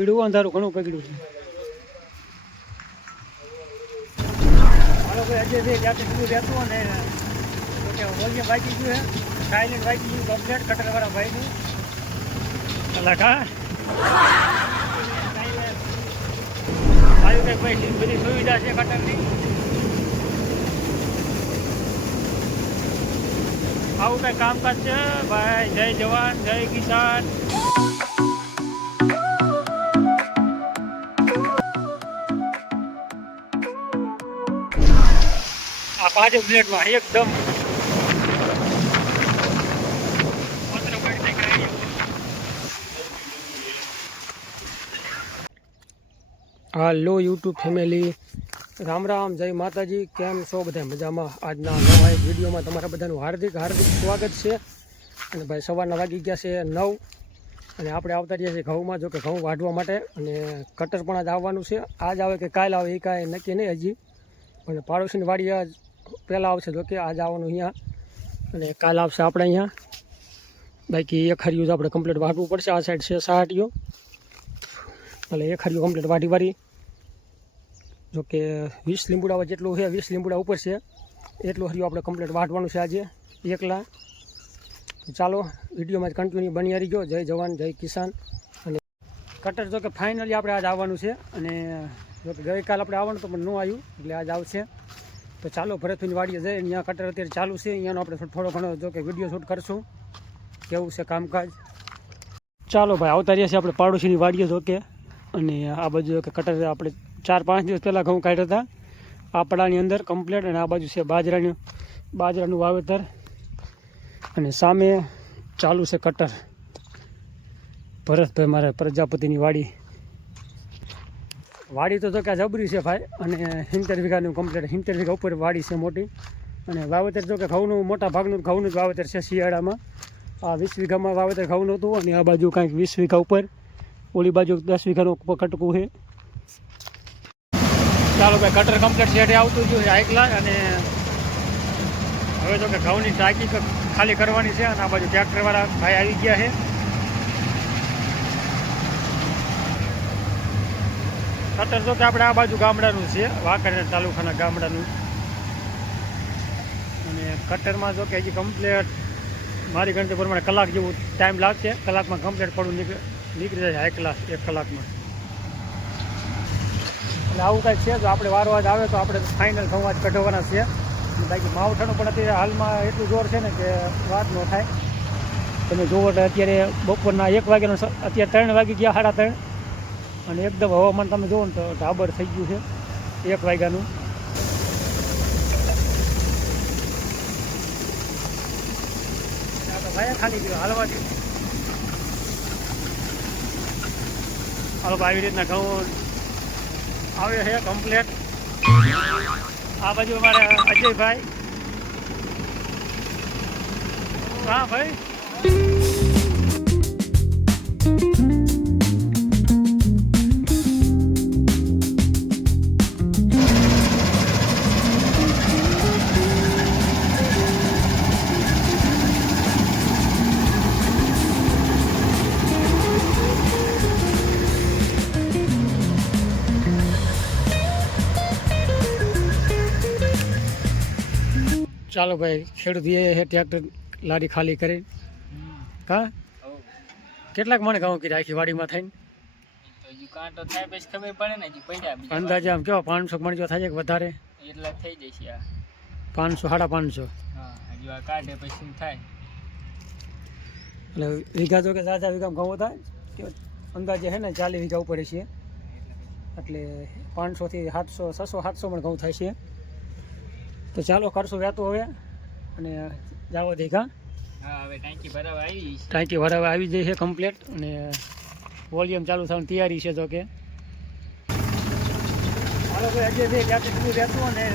પીડું અંધારું ઘણું પકડ્યું છે. હાલો ભાઈ આજે જે જાતે બધું રહેતું અને વોલ્યુમ વાંચી ગયું છે, સાયલેન્ટ વાંચી ગયું કમ્પ્લેટ કટરવાળા ભાઈનું લખા આવ્યું કંઈક ભાઈ બધી સુવિધા છે કટરની. આવું કંઈ કામકાજ છે ભાઈ. જય જવાન જય કિસાન. આ 5 મિનિટમાં એકદમ હાલો યુટ્યુબ ફેમિલી, રામ રામ, જય માતાજી. કેમ છો બધા? મજામાં? આજના નવા એક વિડીયોમાં તમારા બધાનું હાર્દિક સ્વાગત છે. અને ભાઈ સવારના વાગી ગયા છે 9 અને આપણે આવતા રહ્યા છીએ ઘઉંમાં. જો કે ઘઉં વાઢવા માટે અને કટર પણ આજ આવવાનું છે. આજ આવે કે કાલ આવે એ કાંઈ નક્કી નહીં હજી, અને પાડોશીની વાડી આજ પહેલાં આવશે. જો કે આજ આવવાનું અહીંયા અને કાલ આવશે આપણે અહીંયા. બાકી એક હરિયું જ આપણે કમ્પ્લીટ વાઢવું પડશે. આ સાઈડ છે સાહટીઓ, એટલે એક હરિયું કમ્પ્લીટ વાઢી જોકે 20 લીંબુડા જેટલું છે, 20 લીંબુડા ઉપર છે એટલું હરિયું આપણે કમ્પ્લીટ વાઢવાનું છે આજે એકલા. ચાલો વિડીયોમાં જ કન્ટિન્યુ બની આવી ગયો. જય જવાન જય કિસાન. અને કટર જો કે ફાઇનલી આપણે આજ આવવાનું છે. અને જો કે ગઈકાલ આપણે આવવાનું તો પણ ન આવ્યું, એટલે આજ આવશે. તો ચાલો ભરતભાઈની વાડીએ જઈએ. અહીંયા કટર અત્યારે ચાલુ છે, અહીંયાનો આપણે થોડો ઘણો જો કે વિડીયો શૂટ કરશું કેવું છે કામકાજ. ચાલો ભાઈ આવતા રહ્યા છીએ આપણે પાડોશીની વાડીએ. જો કે અને આ બાજુ કે કટર આપણે 4-5 દિવસ પહેલાં ઘઉં કાઢ્યા હતા આપણાની અંદર કમ્પ્લેટ. અને આ બાજુ છે બાજરાનું વાવેતર અને સામે ચાલુ છે કટર. ભરતભાઈ મારા પ્રજાપતિની વાડી તો જો કે જબરી છે ભાઈ. અને 70 વીઘાનું કમ્પ્લેટ, 70 વીઘા ઉપર વાડી છે મોટી. અને વાવેતર જો કે ઘઉંનું મોટા ભાગનું ઘઉંનું જ વાવેતર છે શિયાળામાં. આ 20 વીઘામાં વાવેતર ઘઉંનું હતું અને આ બાજુ કાંઈક 20 વીઘા ઉપર, ઓલી બાજુ 10 વીઘાનું કટકું છે. ચાલો ભાઈ કટર કમ્પ્લીટ શેડે આવતું ગયું છે આઈકલા. અને હવે જો કે ઘઉંની ટાંકી ખાલી કરવાની છે. અને આ બાજુ ટ્રેક્ટરવાળા ભાઈ આવી ગયા છે. કટર જો કે આપણે આ બાજુ ગામડાનું છે, વાંકાનેર તાલુકાના ગામડાનું. અને કટરમાં જો કે હજી કમ્પ્લેટ મારી ગણતરી પ્રમાણે કલાક જેવું ટાઈમ લાગશે. કલાકમાં કમ્પ્લેટ પડું નીકળી જાય આઈકલા 1 કલાકમાં. એટલે આવું કાંઈક છે. જો આપણે વારો આજ આવે તો આપણે ફાઇનલ ઘઉં આજ કઢાવવાના છે. બાકી માવઠાનું પણ અત્યારે હાલમાં એટલું જોર છે ને કે વાત ન થાય. તમે જુઓ એટલે અત્યારે બપોરના 1 વાગ્યાનો, અત્યારે 3 વાગી ગયા, 3:30. અને એકદમ હવામાન તમે જુઓ ને તો ઢાબર થઈ ગયું છે 1 વાગ્યાનું. ભાઈ ખાલી ગયો હાલવા દે. હાલો આવી રીતના ઘઉં આવે છે કમ્પ્લેટ. આ બાજુ અમારે અજયભાઈ. હા ભાઈ ચાલો ભાઈ ખેડૂત એ છે ટ્રેક્ટર લારી ખાલી કરી. કા કેટલાક મને ઘઉં કીધા આખી વાડીમાં થઈને અંદાજે આમ કેવા 500 મણ જો થાય કે વધારે? એટલા થઈ જશે 500 550. કાઢે પછી થાય. એટલે વીઘા જો કે 4 વીઘા ઘઉં હતા અંદાજે છે ને 40 વીઘા ઉપર છે. એટલે 500 થી 700 600 700 મણ ઘઉં થાય છે. તો ચાલો કરશું વહેતું હવે અને જાવો દેખા. હા હવે ટાંકી ભરાવા આવી જાય છે કમ્પ્લેટ. અને વોલ્યુમ ચાલુ થવાની તૈયારી છે. તો કે હાલો ભાઈ આજે જે જાતે બધું રહેતું અને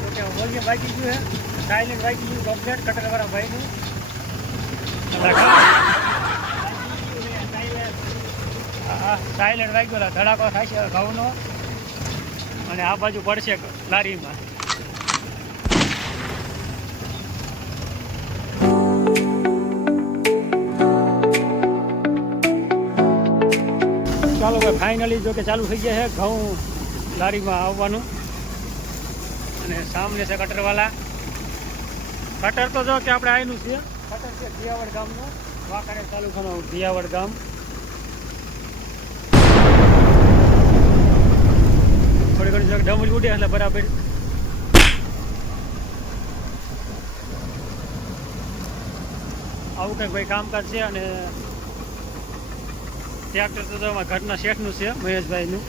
તો કે વોલ્યુમ વાગી ગયું છે, સાયલેન્ટ વાગી ગયું કમ્પ્લેટ કટરવાળા ભાઈનું. સાયલેન્ટ વાગ્યો ધડાકો થાય છે ઘઉંનો. અને આ બાજુ પડશે લારીમાં. ચાલો ભાઈ ફાઇનલી જો કે ચાલુ થઈ ગયા છે ઘઉં લારીમાં આવવાનું. અને સામને છે કટરવાલા. કટર તો જો કે આપણે આયનું છે. કટર છે દિયાવડ ગામનું, વાંકાનેર તાલુકાનું દિયાવડ ગામ. થોડી ઘણી ડમરી ઉડે એટલે બરાબર. આવું કંઈક ભાઈ કામકાજ છે. અને ટ્રેક્ટર તો અમારા ઘરના શેઠનું છે, મહેશભાઈનું.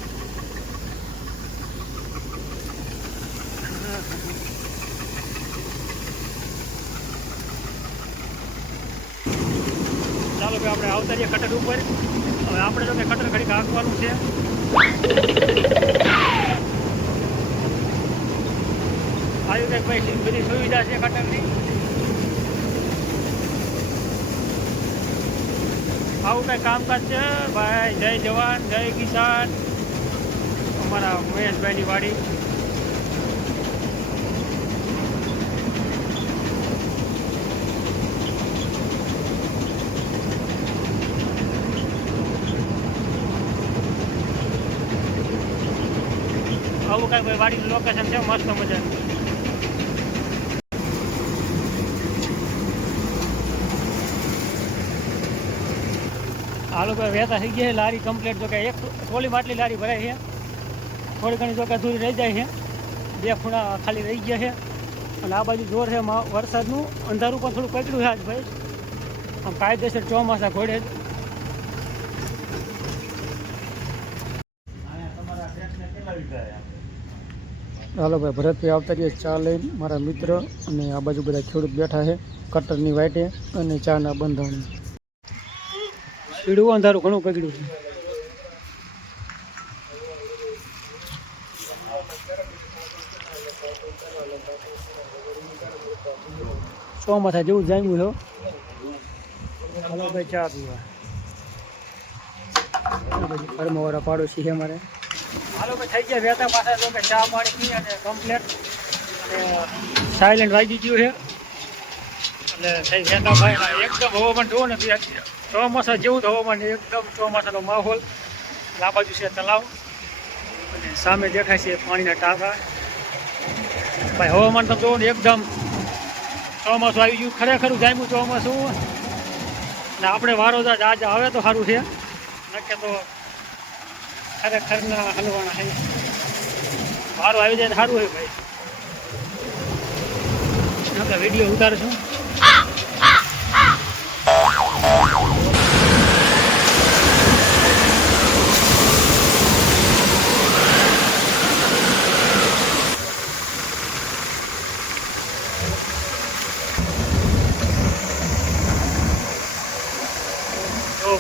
ચાલો ભાઈ આપણે આવતા રહીએ કટર ઉપર. હવે આપણે જો કે કટર ઘડીક હાંકવાનું છે. આવ્યું કંઈક ભાઈ બધી સુવિધા છે કટરની. આવું કંઈ કામકાજ છે ભાઈ. જય જવાન જય કિસાન. અમારા મહેશભાઈની વાડી. આવું કાંઈ ભાઈ વાડીનું લોકેશન છે મસ્ત મજાનું. આ લોકો વહેતા થઈ ગયા છે. લારી કમ્પ્લીટ જો કે એક ટ્રોલીમાં આટલી લારી ભરાય છે. થોડી ઘણી જો કે અધૂરી રહી જાય છે. 2 ખૂણા ખાલી રહી ગયા છે. અને આ બાજુ જોર છે વરસાદનું. અંધારું પણ થોડું પકડ્યું છે આજ ભાઈ. આમ કાયદેસર ચોમાસા ઘોડે. હાલો ભાઈ ભરતભાઈ આવતા રહીએ ચા લઈને, મારા મિત્ર. અને આ બાજુ બધા ખેડૂત બેઠા છે કટરની વાટે અને ચાના બંધાણે. પીડું અંધારું ઘણું પકડ્યું છે. ચોમાસા જેવું જામ્યું છે. હાલો ભાઈ ચા પીવા. ફરમાવાળા પાડોશી છે અમારે. હાલો ભાઈ થઈ ગયા વહેતા પાછા જો કે ચા પાણી પી અને કમ્પ્લેટ. અને સાયલેન્ટ વાગી ગયું છે. એટલે થઈ વહેતા ભાઈ એકદમ હવામાન જોવો ને ચોમાસા જેવું જ હવામાન. એકદમ ચોમાસાનો માહોલ. આ બાજુ છે તલાવ અને સામે દેખાય છે પાણીના ટાંકા. ભાઈ હવામાન તો જોવો ને એકદમ ચોમાસું આવી ગયું. ખરેખર જામ્યું ચોમાસું. ને આપણે વારો આજે આવે તો સારું છે, નકે તો ખરેખરના હલવાના છે. વારો આવી જાય તો સારું હોય ભાઈ. નકર વિડીયો ઉતારશું.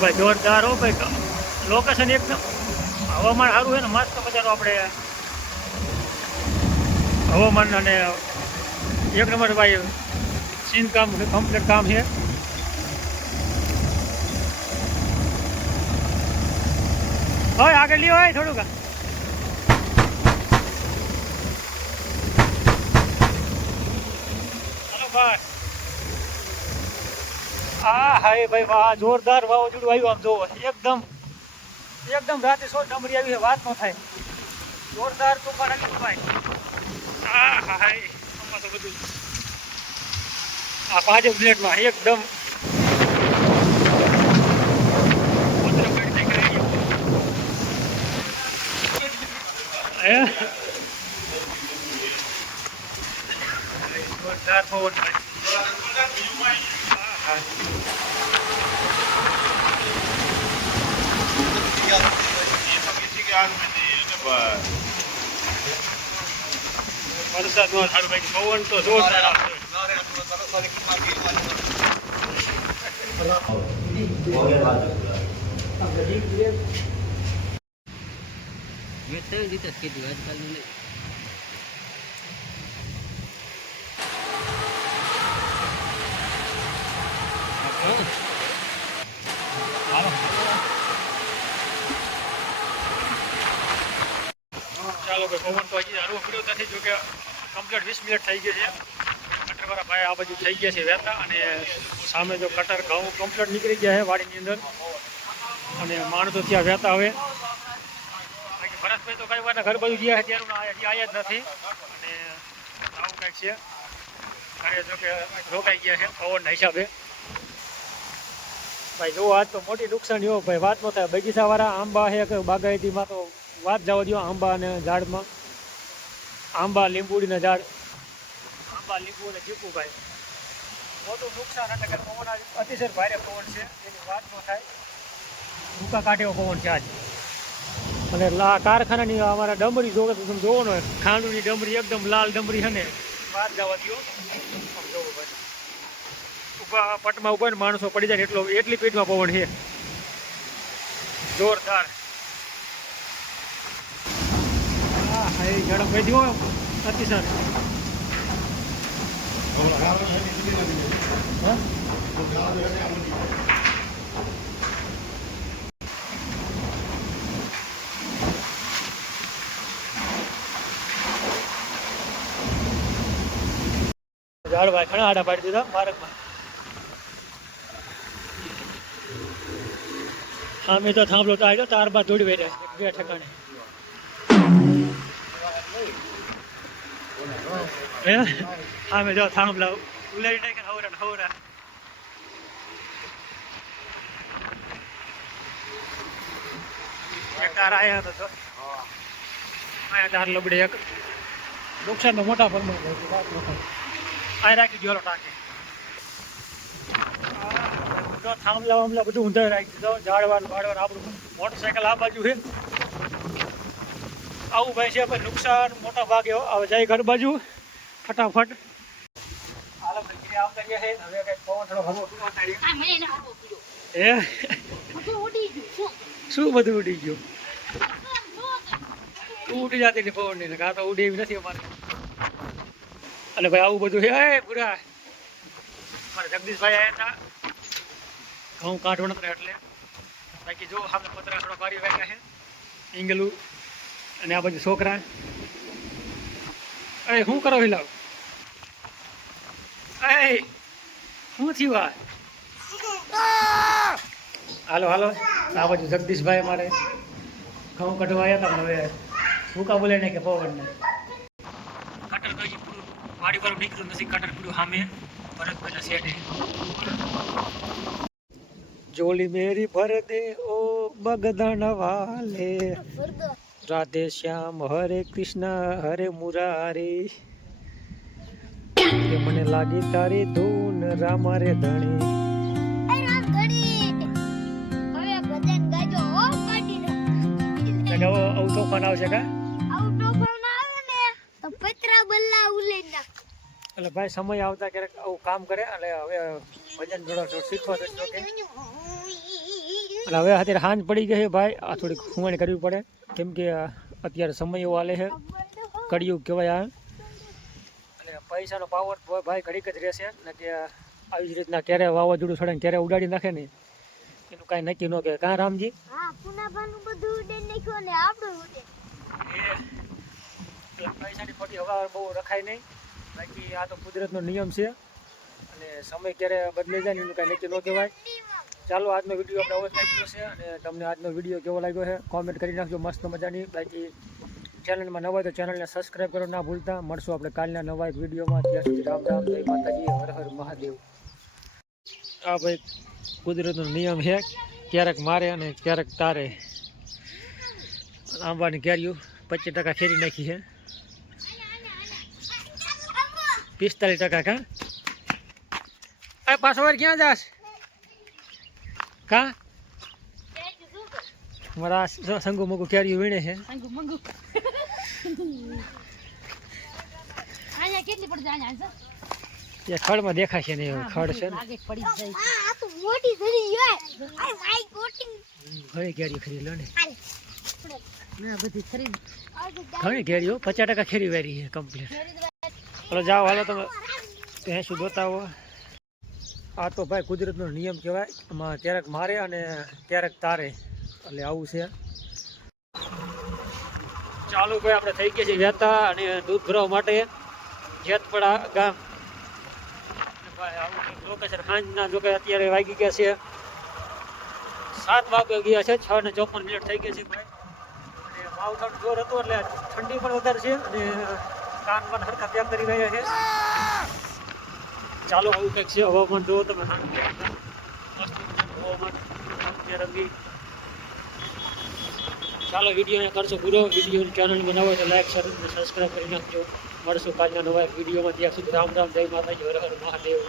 ભાઈ જોરદાર હો ભાઈ. લોકેશન એકદમ હવામાન સારું છે ને મસ્ત મજાનું. આપણે હવામાન અને એક નંબર ભાઈ સીન કામ કમ્પ્લીટ કામ છે. હોય આગળ લ્યો હોય થોડુંક. હલો ભાઈ. હા હાય ભાઈ વાહ જોરદાર વાવાઝોડું આવ્યું. આમ જોવો એકદમ રાતે 100 ડમરી આવી છે, વાત ન થાય. જોરદાર તોફાન આવ્યું ભાઈ. હા હાય આમાં તો બધું આ 5 મિનિટમાં એકદમ જોરદાર પવન ભાઈ. વરસાદ નો સારું ભાઈ. પવન તો જોરદાર આવશે. ચાલો ભાઈ પવન તો હજી હરવો પડ્યો નથી. જો કે કમ્પ્લીટ 20 મિનિટ થઈ ગઈ છે. કટરવાળા ભાઈ આ બાજુ થઈ ગયા છે વહેતા. અને સામે જો કટર ઘઉં કમ્પ્લીટ નીકળી ગયા છે વાડીની અંદર. અને માણસો ત્યાં વહેતા હવે ભરતભાઈ તો કઈ વાર ઘર બાજુ ગયા છે ત્યારે હજી આયા જ નથી અને આવું કંઈક છે ઘરે જો કે રોકાઈ ગયા છે પવનના હિસાબે ભાઈ જો આજ તો મોટી નુકસાન એવો ભાઈ વાત ન થાય બગીચાવાળા આંબા છે કે બાગાયતીમાં તો વાત જવા દો આંબા અને ઝાડમાં આંબા લીંબુડીના ઝાડ આંબા લીંબુ અને ચીકુ ભાઈ મોટું નુકસાન એટલે કે પવન અતિશય ભારે પવન છે એની વાત ન થાય ભૂકા કાઢે એવો પવન છે આજ અને કારખાનાની અમારા ડમરી જોવે તો તમે જોવો ને ખાંડુની ડમરી એકદમ લાલ ડમરી છે ને વાત જવા દો જોવો ભાઈ ઉભા પટમાં ઉભા ને માણસો પડી જાય એટલી સ્પીડમાં પવન છે જોરદાર હા એ ઝડપ ભાઈ જુઓ અતિશય ઝાડભાઈ ઘણા આડા પાડી દીધા માર્ગમાં સામે તો થાંભલો તો આવ્યો તાર બાદ દોડી બેઠા બે ઠેકાણે હે સામે જો થાંભલા ઉલાડી નાખે હવરા હવરા એક તાર આવ્યા હતો આયા તાર લબડે એક નુકસાન તો મોટા પ્રમાણમાં આ રાખી ગયો ટાંકે થાંભલા વાંભલા બધું ઊંધા રાખી દીધો ઝાડવાનું વાળવાનું આપણું મોટરસાઇકલ આ બાજુ છે આવું ભાઈ છે ભાઈ નુકસાન મોટા ભાગે હવે જાય ઘર બાજુ ફટાફટ હાલો ભાઈ આવતા ગયા છે હવે કઈ પવન થોડો હવો શું બધું ઉડી ગયું તું ઉડી જતી ને પવન ની કાં તો ઉડી એવી નથી અમારે અને ભાઈ આવું બધું છે પૂરા મારા જગદીશભાઈ આવ્યા હતા ઘઉં કાઢવાના હતા એટલે બાકી જો આપણે પતરા થોડા પારી વાગ્યા છે ઈંગલું અને આ બાજુ છોકરા અરે શું કરો હિલાવ એ શું થયું આ હાલો હાલો આ બાજુ જગદીશભાઈ અમારે ઘઉં કાઢવા આવ્યા હતા હવે ભૂકા બોલે ને કે પવનને કટર તો પૂરું વાડી વાળું નીકળ્યું નથી કટર પૂરું સામે ભરતભાઈના શેઠે જોલી મેરી ભર દે ઓ બગદાન વાલે રાધે શ્યામ હરે કૃષ્ણ હરે મુરારી મને લાગી તારી ધૂન રામ રે ધણી આવું તોફાન આવશે કા એટલે ભાઈ સમય આવતા ક્યારેક આવું કામ કરે એટલે હવે ભજન જોડો શીખવા દો કે એટલે હવે અત્યારે હાંજ પડી ગઈ છે ભાઈ આ થોડીક ખુમાણી કરવી પડે કેમ કે અત્યારે સમય એવો હાલે છે કડિયુગ કહેવાય આ અને પૈસાનો પાવર ભાઈ ઘડીક જ રહેશે ને કે આવી જ રીતના ક્યારે વાવાઝોડું છોડે ક્યારે ઉડાડી નાખે ને એનું કાંઈ નક્કી ન કહેવાય કાં રામજી પૈસાની ખોટી હવા બહુ રખાય નહીં બાકી આ તો કુદરતનો નિયમ છે અને સમય ક્યારે બદલાઈ જાય ને એનું કાંઈ નક્કી ન કહેવાય ચાલો આજનો વિડીયો આપણે અવશ્ય નાખ્યો છે અને તમને આજનો વિડીયો કેવો લાગ્યો છે કોમેન્ટ કરી નાખજો મસ્ત મજાની બાકી ચેનલમાં નવા હોય તો ચેનલને સબસ્ક્રાઈબ કરો ના ભૂલતા મળશું આપણે કાલના નવા એક વિડીયોમાં ત્યાં સુધી રામ રામ જય માતાજી હર હર મહાદેવ આ ભાઈ કુદરતનો નિયમ છે ક્યારેક મારે અને ક્યારેક તારે આંબાની કેરીઓ 25% ફેરી નાખી છે 45% કા આ પાછો વાર ક્યાં જાસ કા મારા સંગુ મગુ કેરીઓ વીણે છે સંગુ મગુ આયા કેટલી પડ જાય આયા એ ખડમાં દેખાશે ને ખડ છે ને આગે પડી જાય આ તો મોટી ધરી હોય આ માઈ કોટિંગ ઘણી કેરી ખરી લો ને ના બધી ખરીદ ઘણી કેરીઓ 50% ખેરી વારી છે કમ્પ્લીટ ચલો જાઓ હાલો તમે ત્યાં શું જોતા હો આ તો ભાઈ કુદરતનો નિયમ કહેવાય એમાં ક્યારેક મારે અને ક્યારેક તારે એટલે આવું છે ચાલુ ભાઈ આપણે થઈ ગયા છીએ વહેતા અને દૂધ ભરવા માટે જેતપડા ગામ ભાઈ આવું લોકેશન સાંજના જો કે અત્યારે વાગી ગયા છે 7 વાગે ગયા છે 6:54 થઈ ગયા છે ભાઈ અને માવઠાનું જોર હતું એટલે ઠંડી પણ વધારે છે અને કાન પણ હરખા ત્યાં કરી રહ્યા છે. ચાલો આવું કંઈક છે હવામાન જુઓ તમે મસ્ત મજાનું હવામાન રંગી. ચાલો વિડીયોને કરશો પૂરો. વિડીયોની ચેનલ બનાવો તો લાઈક શેર અને સબસ્ક્રાઈબ કરી નાખજો. મળશું કાલના નવા વિડીયોમાં. ત્યાં સુધી રામ રામ, જય માતાજી, હર હર મહાદેવ.